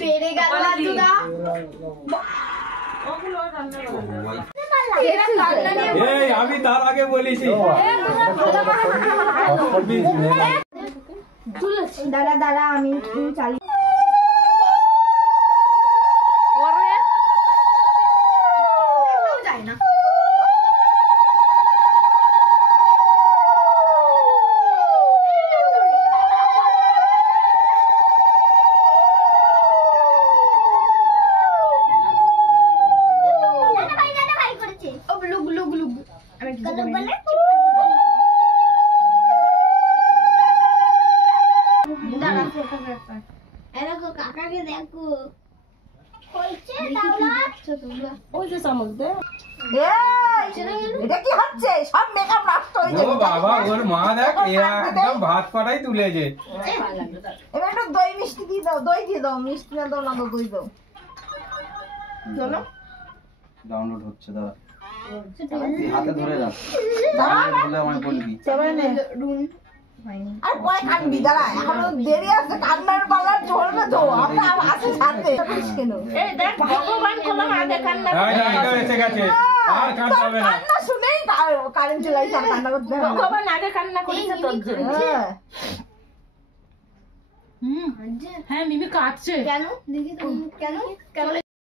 পেরে গেল লাড্ডুটা। এই আমি তার আগে বলেছি। দাঁড়া দাঁড়া আমি চালিয়ে যায় না। কাকাকে দেখো এটা কি হচ্ছে? সব মেকআপ নষ্ট হয়ে যাবে। ও বাবা ওর মা দেখ একদম ভাত পাটাই তুলেছে। এবার একটু দই মিষ্টি দিয়ে দাও, দই দিয়ে দাও, মিষ্টি না দাও না দাও, দই দাও। চলো ডাউনলোড হচ্ছে দাদা, হাতে ধরে রাখ, বলে আমায় বলবি। আর পরে কাটবি, দাঁড়া এখনো দেরি আছে, কান্নার পাল্লার চলবে তো, আমরা আছে সাথে কেন? এই দেখ ভগবান কোলা আগে কান্না এটা এসে গেছে, আর কাট হবে না। কান্না শুনেই কারেন্ট চলাইছে, আর কান্না করতে হবে না। ভগবান আগে কান্না করেছে তোর জন্য। হ্যাঁ হ্যাঁ মিমি কাটছে কেন দেখি কেন কেন